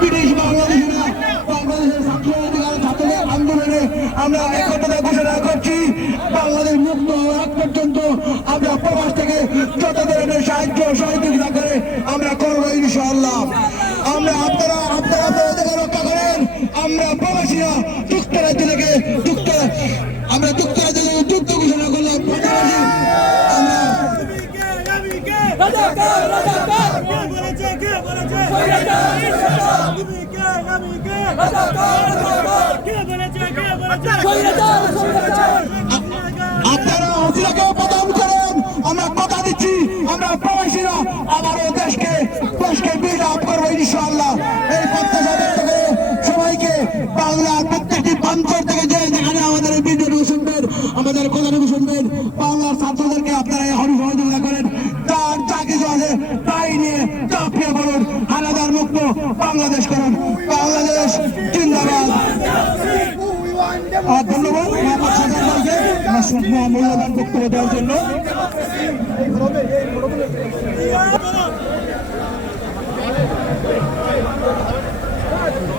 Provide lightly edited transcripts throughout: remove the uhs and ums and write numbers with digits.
British বাংলাদেশিরা বাংলাদেশের ছাত্র অধিকার ছাত্রদের আন্দোলনে আমরা একতা ঘোষণা করছি। বাংলাদেশ মুক্ত হওয়ার পর্যন্ত আমরা প্রবাস থেকে যত ধরনের সাহায্য সহযোগিতা করে আমরা করবো ইনশাআল্লাহ। আমরা আপনারা অধিকার রক্ষা করেন। আমরা প্রবাসীরা যুক্তরাজ্য থেকে আমরা যুক্তরাজ্য থেকে যুদ্ধ ঘোষণা করলাম। আপনারা হাসিনাকে প্রদান করেন। আমরা কথা দিচ্ছি, আমরা প্রবাসীরা আবারও দেশকে বিল্ড আপ করবো ইনশাআল্লাহ। এই প্রত্যাশা ব্যক্ত করে সবাইকে বাংলার প্রত্যেকটি প্রান্তর থেকে যেখানে আমাদের এই ভিডিওটুকু শুনবেন, আমাদের কথাটুকু শুনবেন, বাংলার ছাত্রদেরকে আপনারা সহযোগিতা করেন। তার যা কিছু আছে তাই নিয়ে চাপিয়ে পড়ুন। হানাদার মুক্ত বাংলাদেশ করুন। বাংলাদেশ জিন্দাবাদ। ধন্যবাদ মূল্যবান বক্তব্য দেওয়ার জন্য।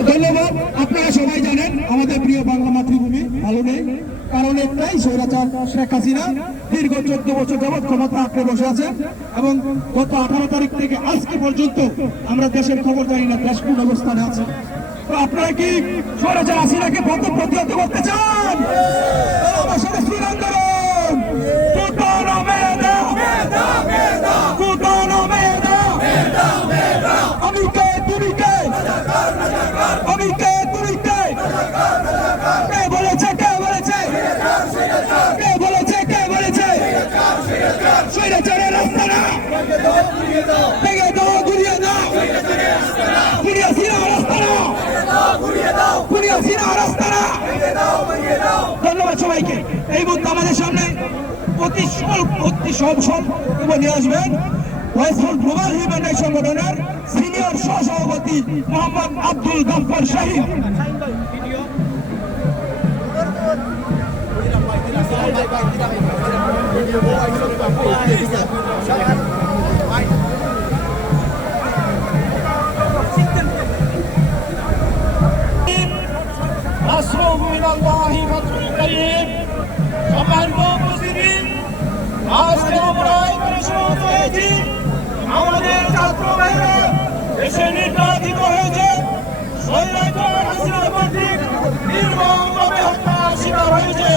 ধন্যবাদ। আপনারা সবাই জানেন আমাদের প্রিয় বাংলা মাতৃভূমি ভালো নেই, কারণ একটাই, স্বৈরাচার শেখ হাসিনা দীর্ঘ 14 বছর যাবৎ ক্ষমতা আঁকড়ে বসে আছে এবং গত 18 তারিখ থেকে আজকে পর্যন্ত আমরা দেশের খবর জানি না, দেশ কোন অবস্থানে আছে। তো আপনারা কি স্বৈরাচার হাসিনাকে প্রতিহত করতে চান? আমার সাথে স্লোগান করুন, আমি কে তুমি কে, আমি কে তুমি কে, কে বলেছে কে বলেছে, কে বলেছে কে বলেছে, স্বৈরাচারের রাস্তা না ভেঙে দাও, ঘুরিয়ে দাও, ঘুরিয়ে সিনা রাস্তা না, ঘুরিয়ে সিনা রাস্তা না। ধন্যবাদ সবাইকে। এই মুহূর্তে আমাদের সামনে অতি স্বল্প নিয়ে আসবেন ওয়েস্টফুল গ্লোবাল হিউম্যান রাইটস সংগঠনের সিনিয়র সহসভাপতি মোহাম্মদ আব্দুল গফফার শাহীন। আমাদের ছাত্র ভাইরা দেশে নির্যাতিত হয়েছে, স্বৈরাচার হাসিনা কর্তৃক নির্মমভাবে হত্যার শিকার হয়েছে।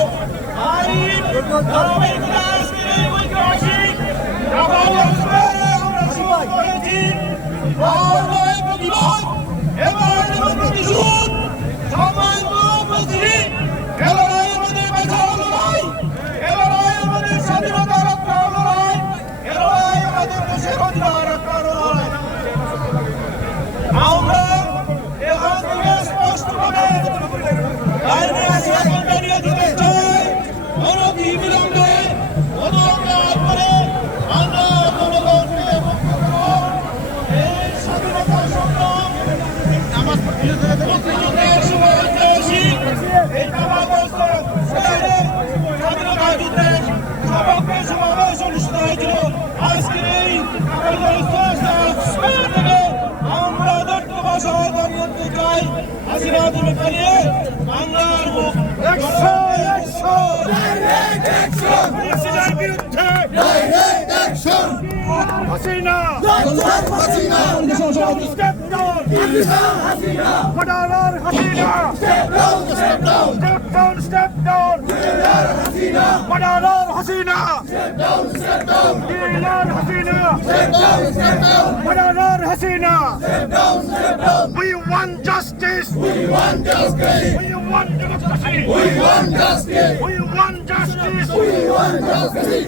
We want justice. We want justice. We want democracy. We want justice. We want justice. We want justice.